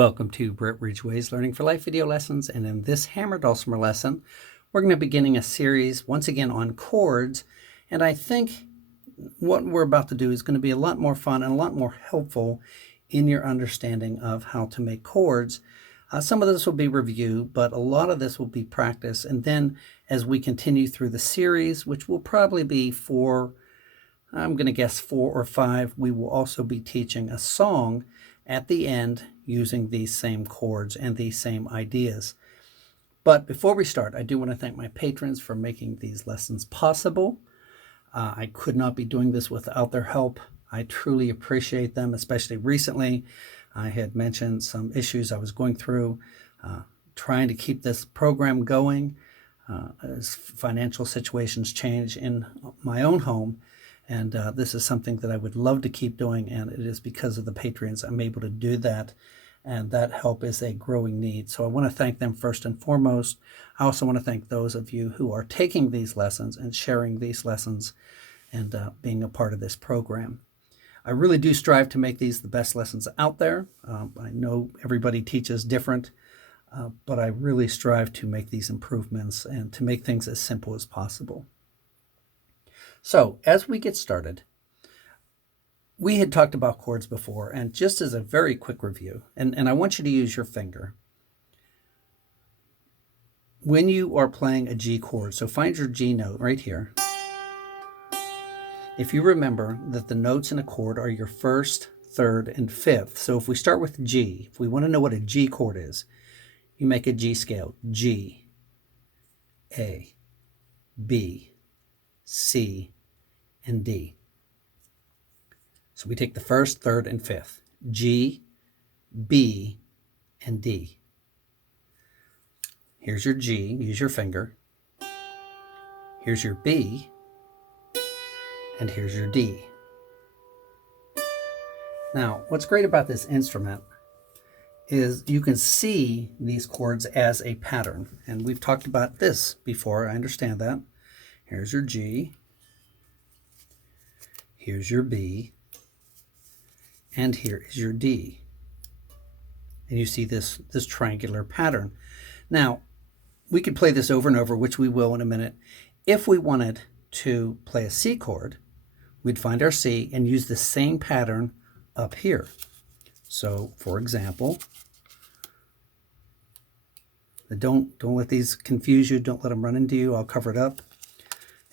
Welcome to Ridgeway's Learning for Life video lessons, and in this hammer dulcimer lesson, we're going to be beginning a series once again on chords, and I think what we're about to do is going to be a lot more fun and a lot more helpful in your understanding of how to make chords. Some of this will be review, but a lot of this will be practice, and then as we continue through the series, which will probably be I'm going to guess 4 or 5, we will also be teaching a song at the end using these same chords and these same ideas. But before we start, I do want to thank my patrons for making these lessons possible. I could not be doing this without their help. I truly appreciate them, especially recently. I had mentioned some issues I was going through, trying to keep this program going as financial situations change in my own home. And this is something that I would love to keep doing, and it is because of the patrons I'm able to do that, and that help is a growing need. So I want to thank them first and foremost. I also want to thank those of you who are taking these lessons and sharing these lessons and being a part of this program. I really do strive to make these the best lessons out there. I know everybody teaches different, but I really strive to make these improvements and to make things as simple as possible. So as we get started, we had talked about chords before, and just as a very quick review, and I want you to use your finger. When you are playing a G chord, so find your G note right here. If you remember that the notes in a chord are your first, third, and fifth. So if we start with G, if we want to know what a G chord is, you make a G scale. G, A, B, C, and D. So we take the first, third, and fifth. G, B, and D. Here's your G, use your finger. Here's your B, and here's your D. Now, what's great about this instrument is you can see these chords as a pattern. And we've talked about this before, I understand that. Here's your G, here's your B, and here is your D. And you see this triangular pattern. Now, we could play this over and over, which we will in a minute. If we wanted to play a C chord, we'd find our C and use the same pattern up here. So, for example, don't let these confuse you. Don't let them run into you. I'll cover it up.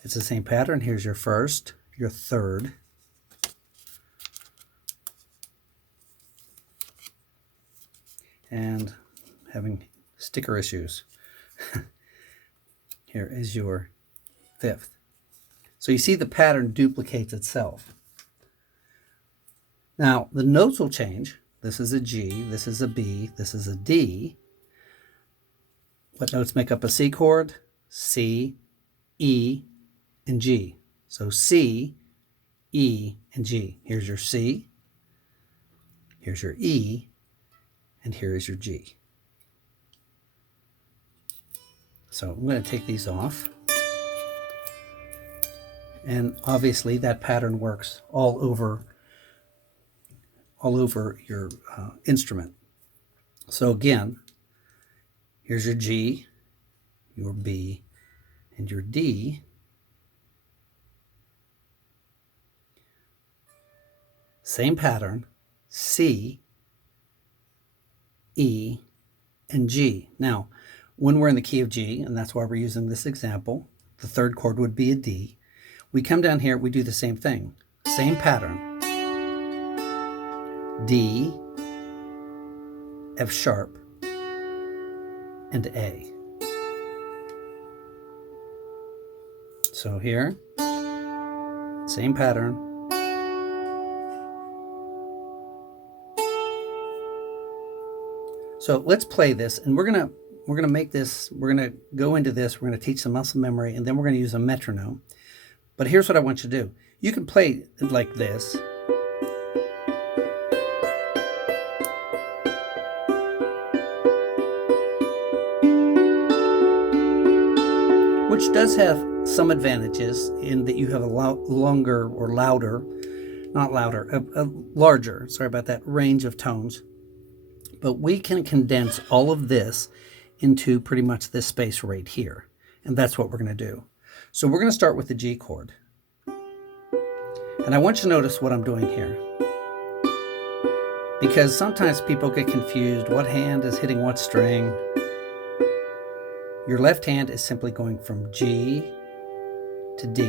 It's the same pattern. Here's your first, your third, and having sticker issues. Here is your fifth. So you see the pattern duplicates itself. Now the notes will change. This is a G, this is a B, this is a D. What notes make up a C chord? C, E, and G. So C, E, and G. Here's your C, here's your E, and here is your G. So I'm going to take these off. And obviously that pattern works all over your instrument. So again, here's your G, your B, and your D. Same pattern, C, E, and G. Now, when we're in the key of G, and that's why we're using this example, the third chord would be a D. We come down here, we do the same thing. Same pattern. D, F sharp, and A. So here, same pattern. So let's play this, and we're gonna make this, we're gonna go into this, we're gonna teach some muscle memory, and then we're gonna use a metronome. But here's what I want you to do. You can play like this. Which does have some advantages in that you have a longer or louder, not louder, a larger, sorry about that, range of tones. But we can condense all of this into pretty much this space right here. And that's what we're going to do. So we're going to start with the G chord. And I want you to notice what I'm doing here. Because sometimes people get confused. What hand is hitting what string? Your left hand is simply going from G to D.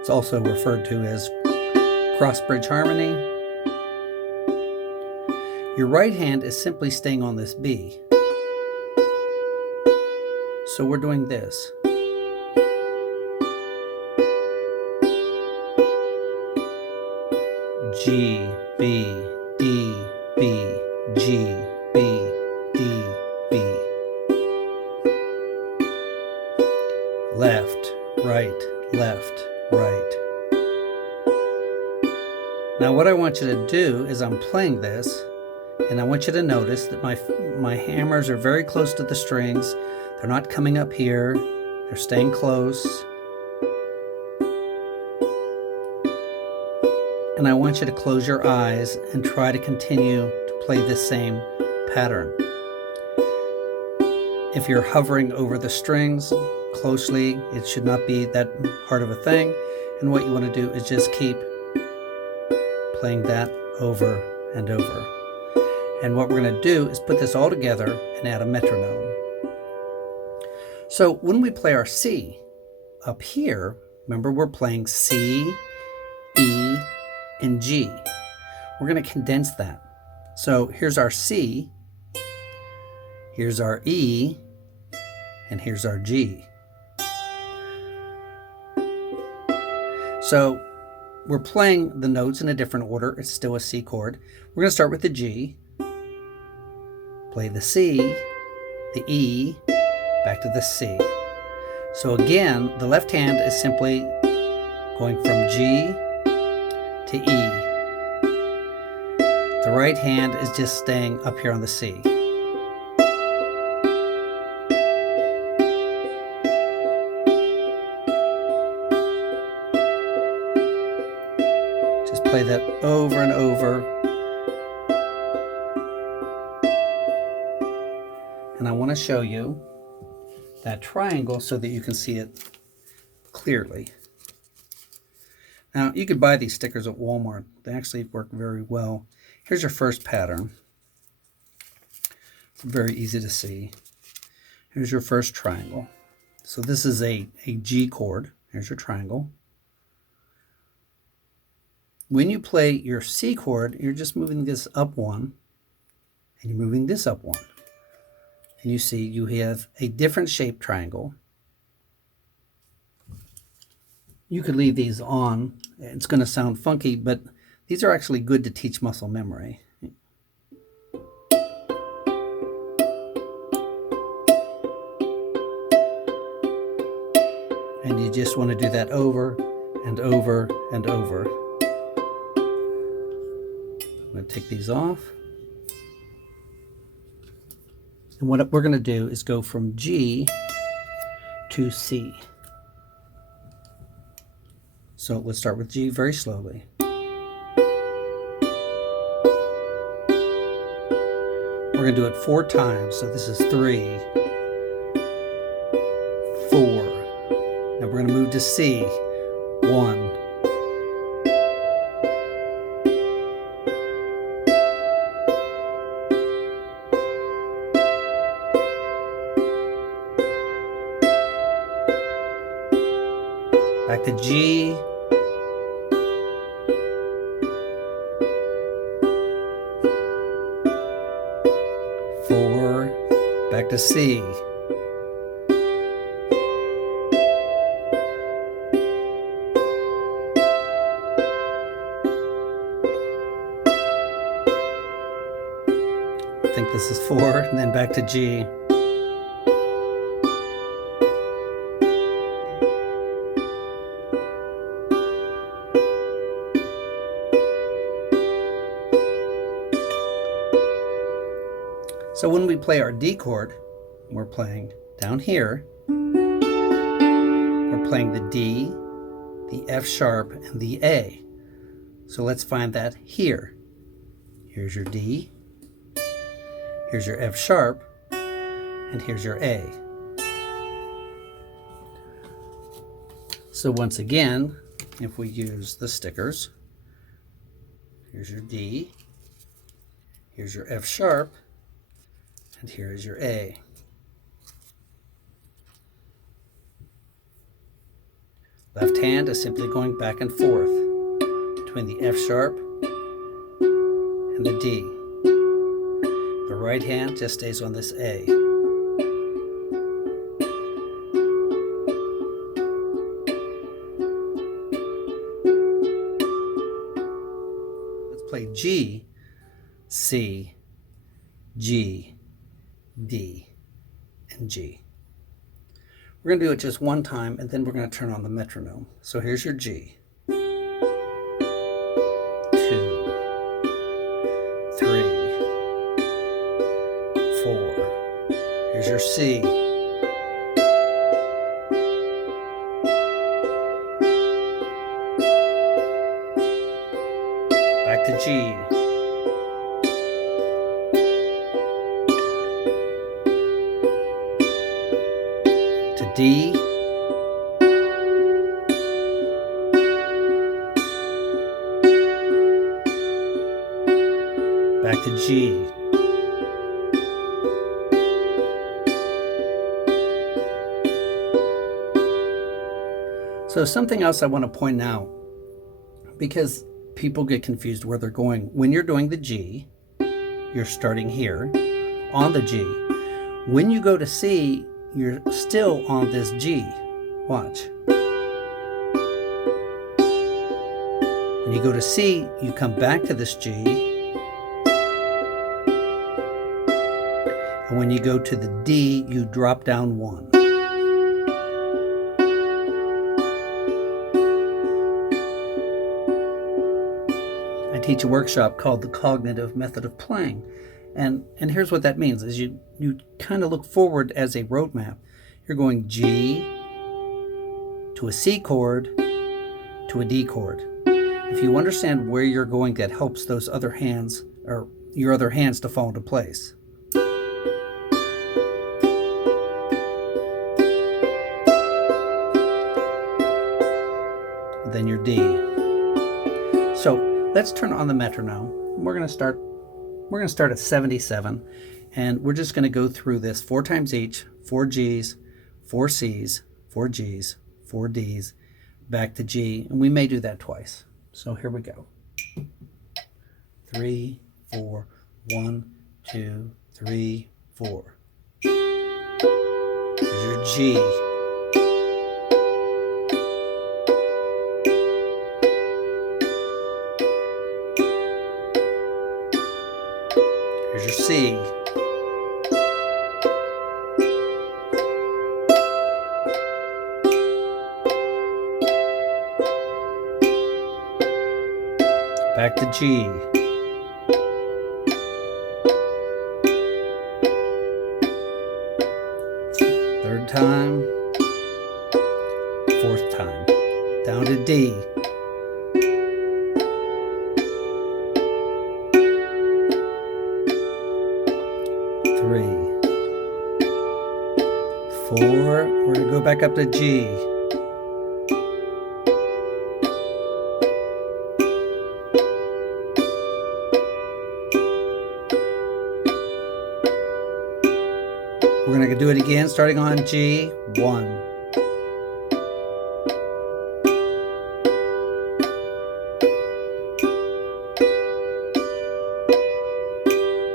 It's also referred to as cross bridge harmony. Your right hand is simply staying on this B. So we're doing this. G, B, D, B, G, B, D, B. Left, right, left, right. Now what I want you to do is I'm playing this, and I want you to notice that my hammers are very close to the strings. They're not coming up here. They're staying close. And I want you to close your eyes and try to continue to play this same pattern. If you're hovering over the strings closely, it should not be that hard of a thing. And what you want to do is just keep playing that over and over. And what we're going to do is put this all together and add a metronome. So when we play our C up here, remember we're playing C, E, and G. We're going to condense that. So here's our C, here's our E, and here's our G. So we're playing the notes in a different order. It's still a C chord. We're going to start with the G, play the C, the E, back to the C. So again, the left hand is simply going from G to E. The right hand is just staying up here on the C. Just play that over and over. And I want to show you that triangle so that you can see it clearly. Now, you could buy these stickers at Walmart. They actually work very well. Here's your first pattern. It's very easy to see. Here's your first triangle. So this is a G chord. Here's your triangle. When you play your C chord, you're just moving this up one, and you're moving this up one. And you see you have a different shaped triangle. You could leave these on. It's going to sound funky, but these are actually good to teach muscle memory. And you just want to do that over and over and over. I'm going to take these off. And what we're going to do is go from G to C. So let's start with G very slowly. We're going to do it 4 times. So this is 3, 4. Now we're going to move to C. 1. Back to G. 4. Back to C. I think this is 4, and then back to G. So when we play our D chord, we're playing down here. We're playing the D, the F sharp, and the A. So let's find that here. Here's your D, here's your F sharp, and here's your A. So once again, if we use the stickers, here's your D, here's your F sharp, and here is your A. Left hand is simply going back and forth between the F sharp and the D. The right hand just stays on this A. Let's play G, C, G, D, and G. We're going to do it just one time, and then we're going to turn on the metronome. So here's your G. 2, 3, 4. Here's your C. Back to G. To D. Back to G. So something else I want to point out, because people get confused where they're going. When you're doing the G, you're starting here on the G. When you go to C, you're still on this G. Watch. When you go to C, you come back to this G. And when you go to the D, you drop down 1. I teach a workshop called the Cognitive Method of Playing. And here's what that means, is you kind of look forward as a roadmap. You're going G to a C chord to a D chord. If you understand where you're going, that helps those other hands, or your other hands, to fall into place. Then your D. So let's turn on the metronome. We're going to start at 77, and we're just going to go through this 4 times each, 4 Gs, 4 Cs, 4 Gs, 4 Ds, back to G, and we may do that twice. So here we go. 3, 4, 1, 2, 3, 4. Here's your G. Here's your C. Back to G. Third time. Fourth time. Down to D. Three. 4. We're going to go back up to G. We're going to do it again, starting on G. 1.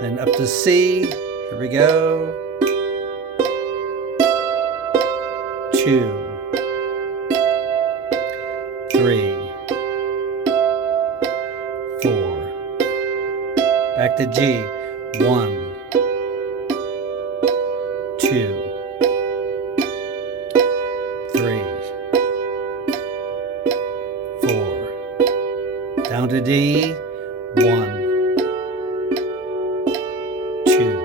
Then up to C. Here we go. 2. 3. 4. Back to G. 1. 2, 3, 4. Down to D. 1, 2,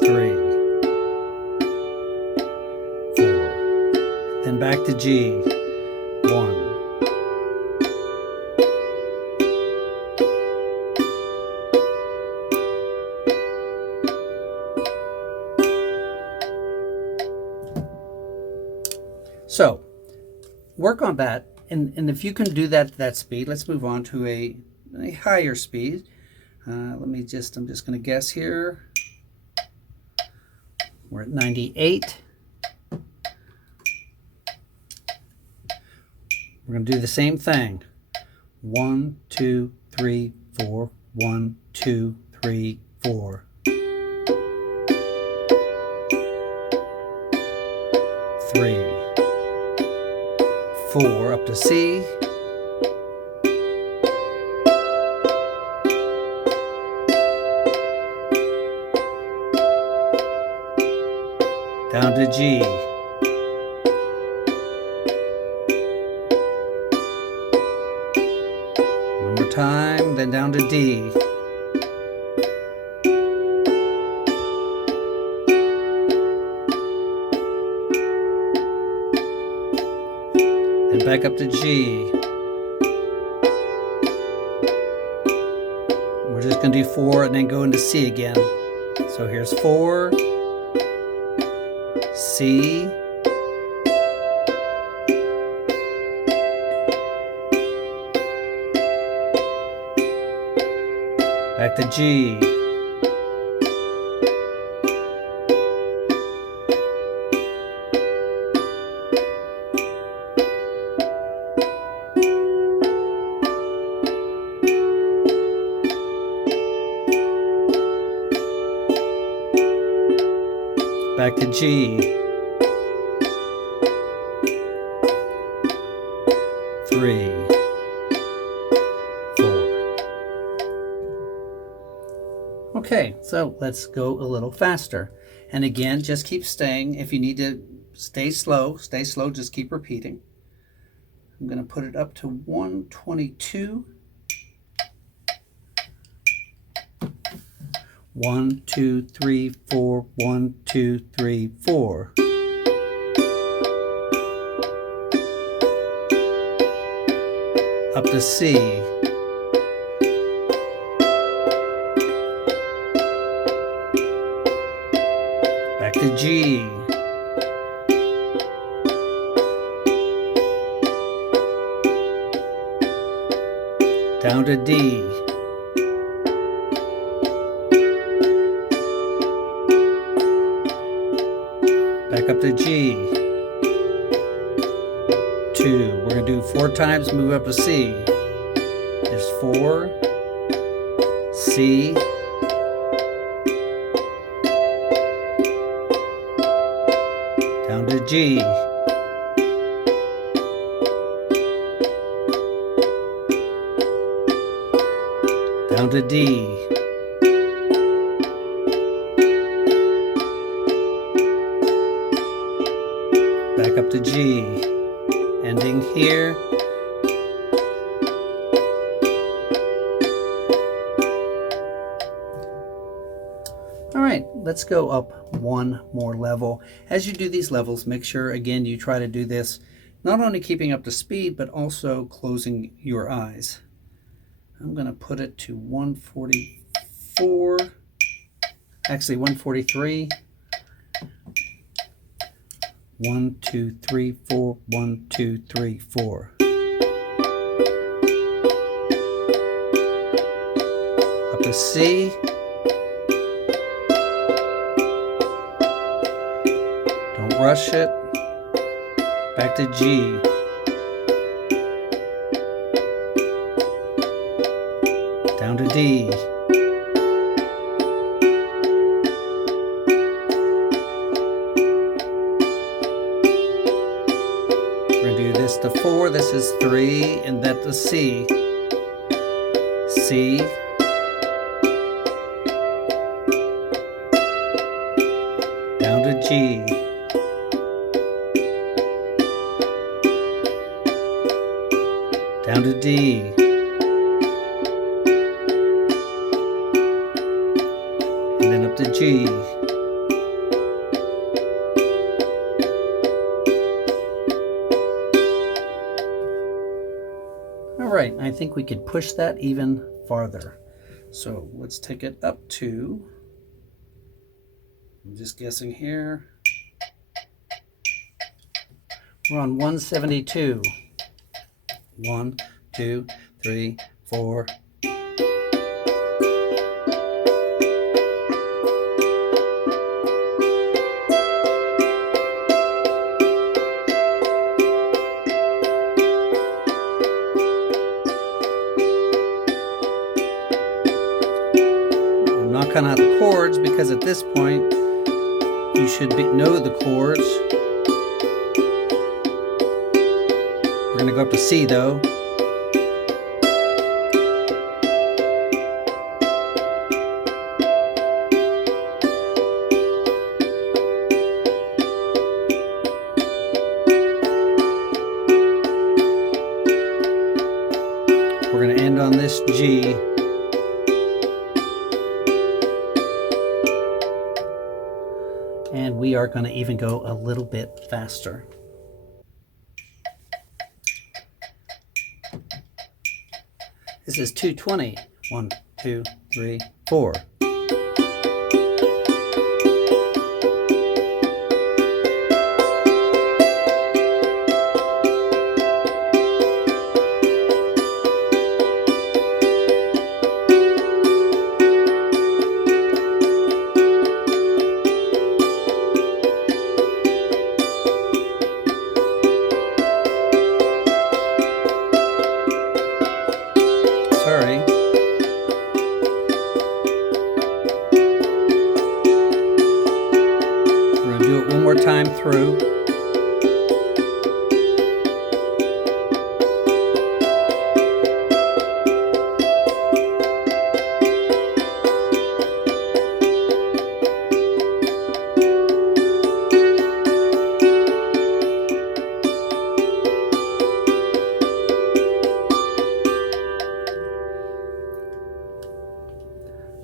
3, 4. Then back to G. 1, work on that. And if you can do that at that speed, let's move on to a higher speed. I'm just going to guess here. We're at 98. We're going to do the same thing. 1, 2, 3, 4. 1, 2, 3, 4. 3, 4 up to C. Down to G. One more time, then down to D. And back up to G. We're just going to do 4 and then go into C again. So here's 4. C, back to G, back to G. 3, 4. Okay, so let's go a little faster. And again, just keep staying. If you need to stay slow, just keep repeating. I'm going to put it up to 122. 1, 2, 3, 4. 1, 2, 3, 4. Up to C. Back to G. Down to D. Back up to G. 2. We're going to do 4 times, move up to C. There's 4, C, down to G, down to D, back up to G. Ending here. All right, let's go up one more level. As you do these levels, make sure again you try to do this not only keeping up to speed but also closing your eyes. I'm going to put it to 144, actually 143. 1, 2, 3, 4. 1, 2, 3, 4. Up to C. Don't rush it. Back to G. Down to D. To 4, this is 3, and that to C. C. Down to G. Down to D. And then up to G. Alright, I think we could push that even farther. So let's take it up to, I'm just guessing here, We're on 172. 1, 2, 3, 4. I'm knocking out the chords because at this point you should know the chords. We're going to go up to C though. We're going to end on this G. And we are going to even go a little bit faster. This is 220. 1, 2, 3, 4. Sorry. We're going to do it one more time through.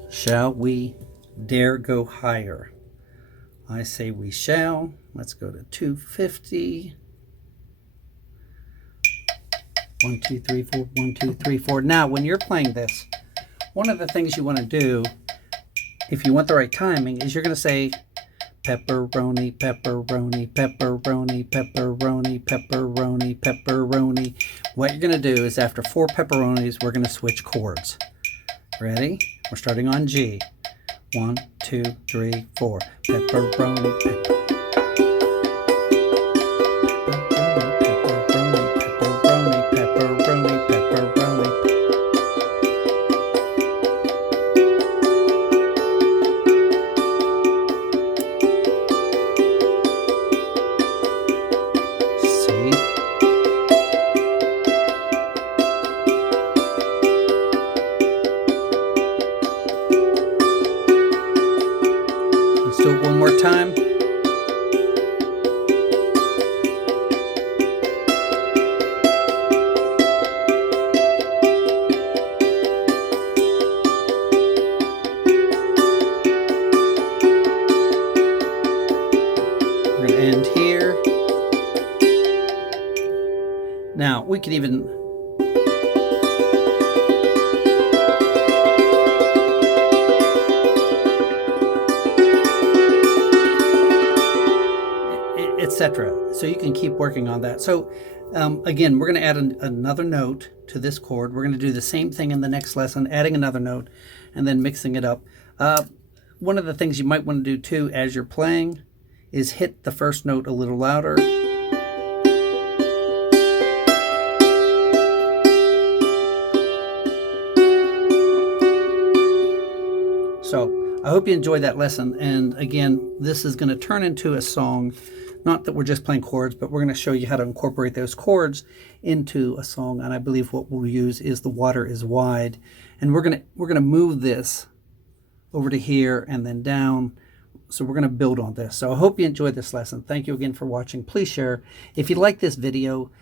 Shall we dare go higher? I say we shall. Let's go to 250. 1, 2, 3, 4, 1, 2, 3, 4. Now, when you're playing this, one of the things you want to do, if you want the right timing, is you're going to say pepperoni, pepperoni, pepperoni, pepperoni, pepperoni, pepperoni. What you're going to do is after 4 pepperonis, we're going to switch chords. Ready? We're starting on G. 1, 2, 3, 4. Pepperoni, pepperoni, pepperoni, pepperoni, pepperoni. See? Let's do it one more time. We're going to end here. Now, we could even etc. So you can keep working on that. So again, we're going to add another note to this chord. We're going to do the same thing in the next lesson, adding another note and then mixing it up. One of the things you might want to do too as you're playing is hit the first note a little louder. So I hope you enjoyed that lesson. And again, this is going to turn into a song. Not that we're just playing chords, but we're going to show you how to incorporate those chords into a song. And I believe what we'll use is The Water is Wide. And we're going to move this over to here and then down. So we're going to build on this. So I hope you enjoyed this lesson. Thank you again for watching. Please share. If you like this video,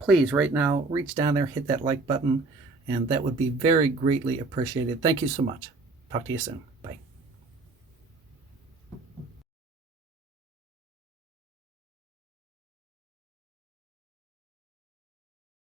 please right now reach down there, hit that like button, and that would be very greatly appreciated. Thank you so much. Talk to you soon.